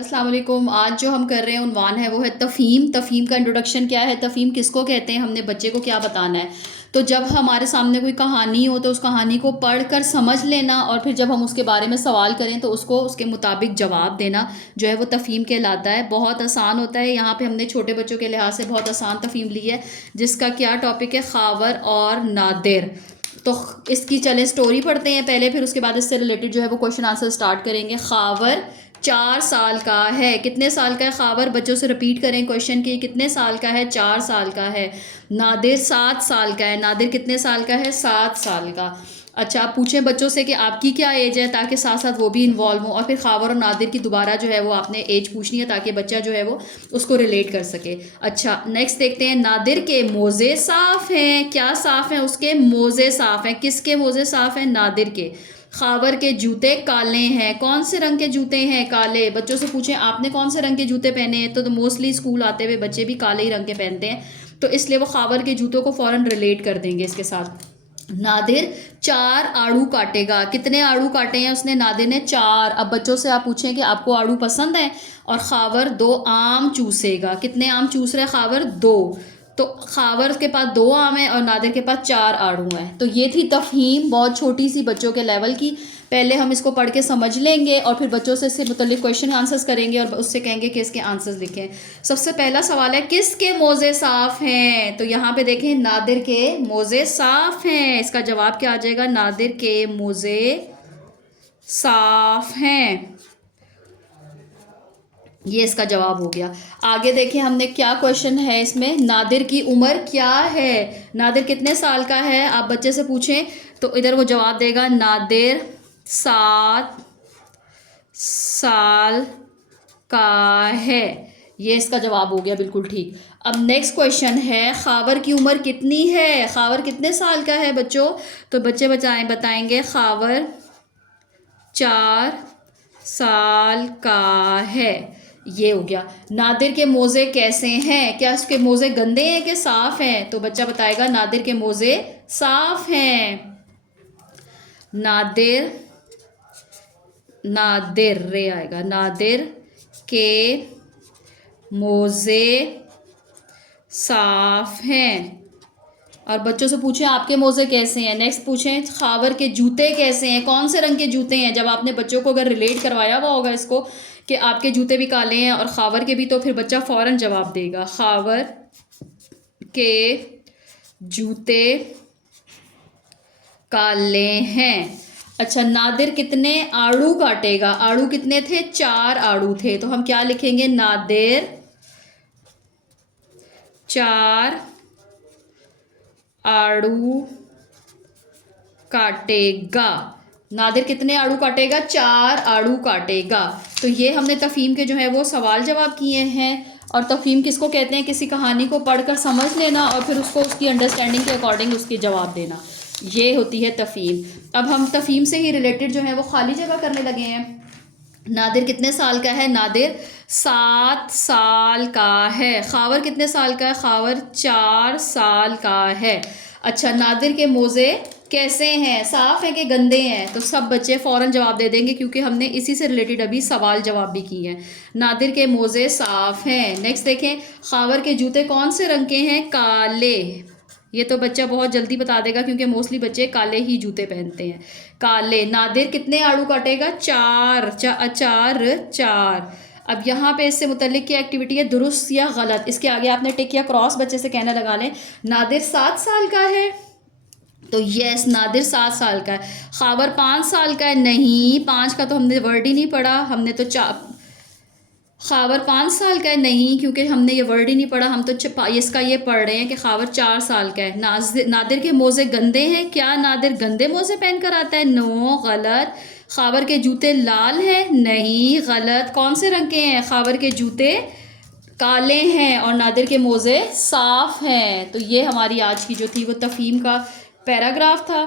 अस्सलाम वालेकुम। आज जो हम कर रहे हैं उन्वान है वो है तफ़हीम। तफ़हीम का इंट्रोडक्शन क्या है, तफ़हीम किसको कहते हैं, हमने बच्चे को क्या बताना है। तो जब हमारे सामने कोई कहानी हो तो उस कहानी को पढ़ कर समझ लेना और फिर जब हम उसके बारे में सवाल करें तो उसको उसके मुताबिक जवाब देना जो है वो तफ़हीम कहलाता है। बहुत आसान होता है। यहाँ पे हमने छोटे बच्चों के लिहाज से बहुत आसान तफ़हीम ली है जिसका क्या टॉपिक है, खावर और नादिर। तो इसकी चलें स्टोरी पढ़ते हैं पहले, फिर उसके बाद इससे रिलेटेड जो है वो क्वेश्चन आंसर स्टार्ट करेंगे। खावर 4 साल का है। कितने साल का है खावर? बच्चों से रिपीट करें क्वेश्चन की, कितने साल का है? 4 साल का है। नादिर 7 साल का है। नादिर कितने साल का है? 7 साल का। अच्छा, पूछें बच्चों से कि आपकी क्या एज है, ताकि साथ साथ वो भी इन्वॉल्व हो। और फिर खावर और नादिर की दोबारा जो है वो आपने एज पूछनी है ताकि बच्चा जो है वो उसको रिलेट कर सके। अच्छा, नेक्स्ट देखते हैं। नादिर के मोज़े साफ़ हैं। क्या साफ़ हैं? उसके मोज़े साफ़ हैं। किसके मोज़े साफ़ हैं? नादिर के। खावर के जूते काले हैं। कौन से रंग के जूते हैं? काले। बच्चों से पूछें आपने कौन से रंग के जूते पहने हैं, तो मोस्टली स्कूल आते हुए बच्चे भी काले ही रंग के पहनते हैं, तो इसलिए वो खावर के जूतों को फ़ौरन रिलेट कर देंगे इसके साथ। नादिर 4 आड़ू काटेगा। कितने आड़ू काटे हैं उसने? नादिर ने 4। अब बच्चों से आप पूछें कि आपको आड़ू पसंद है, और खावर 2 आम चूसेगा। कितने आम चूस रहे खावर? 2। तो खावर के पास 2 आम है और नादिर के पास 4 आड़ू हैं। तो ये थी तफ़हीम, बहुत छोटी सी बच्चों के लेवल की। पहले हम इसको पढ़ के समझ लेंगे और फिर बच्चों से इससे मुतल्लिक़ क्वेश्चन आंसर्स करेंगे और उससे कहेंगे कि इसके आंसर्स लिखें। सबसे पहला सवाल है, किसके मोज़े साफ़ हैं? तो यहाँ पे देखें, नादिर के मोज़े साफ़ हैं। इसका जवाब क्या आ जाएगा? नादिर के मोज़े साफ़ हैं। ये इसका जवाब हो गया। आगे देखिए हमने क्या क्वेश्चन है इसमें, नादिर की उम्र क्या है? नादिर कितने साल का है? आप बच्चे से पूछें तो इधर वो जवाब देगा, नादिर 7 साल का है। ये इसका जवाब हो गया, बिल्कुल ठीक। अब नेक्स्ट क्वेश्चन है, खावर की उम्र कितनी है? खावर कितने साल का है बच्चों? तो बच्चे बताएंगे खावर 4 साल का है। ये हो गया। नादिर के मोज़े कैसे हैं? क्या उसके मोज़े गंदे हैं कि साफ़ हैं? तो बच्चा बताएगा नादिर के मोज़े साफ़ हैं। नादिर नादिर रे आएगा। नादिर के मोज़े साफ़ हैं। और बच्चों से पूछें आपके मोज़े कैसे हैं। नेक्स्ट पूछें खावर के जूते कैसे हैं, कौन से रंग के जूते हैं। जब आपने बच्चों को अगर रिलेट करवाया हुआ होगा इसको कि आपके जूते भी काले हैं और खावर के भी, तो फिर बच्चा फ़ौरन जवाब देगा खावर के जूते काले हैं। अच्छा, नादिर कितने आड़ू काटेगा? आड़ू कितने थे? 4 आड़ू थे। तो हम क्या लिखेंगे? नादिर 4 आड़ू काटेगा। नादिर कितने आड़ू काटेगा? 4 आड़ू काटेगा। तो ये हमने तफ़हीम के जो है वो सवाल जवाब किए हैं। और तफ़हीम किसको कहते हैं? किसी कहानी को पढ़कर समझ लेना और फिर उसको उसकी अंडरस्टैंडिंग के अकॉर्डिंग उसके जवाब देना, ये होती है तफ़हीम। अब हम तफ़हीम से ही रिलेटेड जो है वो खाली जगह करने लगे हैं। नादिर कितने साल का है? नादिर 7 साल का है। खावर कितने साल का है? खावर 4 साल का है। अच्छा, नादिर के मोज़े कैसे हैं? साफ़ हैं कि गंदे हैं? तो सब बच्चे फ़ौरन जवाब दे देंगे क्योंकि हमने इसी से रिलेटेड अभी सवाल जवाब भी किए हैं। नादिर के मोज़े साफ़ हैं। नेक्स्ट देखें, खावर के जूते कौन से रंग के हैं? काले। ये तो बच्चा बहुत जल्दी बता देगा क्योंकि मोस्टली बच्चे काले ही जूते पहनते हैं, काले। नादिर कितने आड़ू काटेगा? 4 4। अब यहाँ पे इससे मुतल्लिक की एक्टिविटी है, दुरुस्त या गलत। इसके आगे आपने टिक या क्रॉस बच्चे से कहना लगा लें। नादिर 7 साल का है, तो यस नादिर 7 साल का है। खावर 5 साल का है, नहीं 5 का तो हमने वर्ड ही नहीं पढ़ा, हमने तो खावर 5 साल का है, नहीं क्योंकि हमने ये वर्ड ही नहीं पढ़ा, हम तो इसका ये पढ़ रहे हैं कि खावर 4 साल का है। नादिर के मोज़े गंदे हैं। क्या नादिर गंदे मोज़े पहन कर आता है? नो, गलत। खावर के जूते लाल हैं, नहीं, गलत। कौन से रंग के हैं? खावर के जूते काले हैं और नादिर के मोज़े साफ़ हैं। तो ये हमारी आज की जो थी वो तफ़हीम का पैराग्राफ था।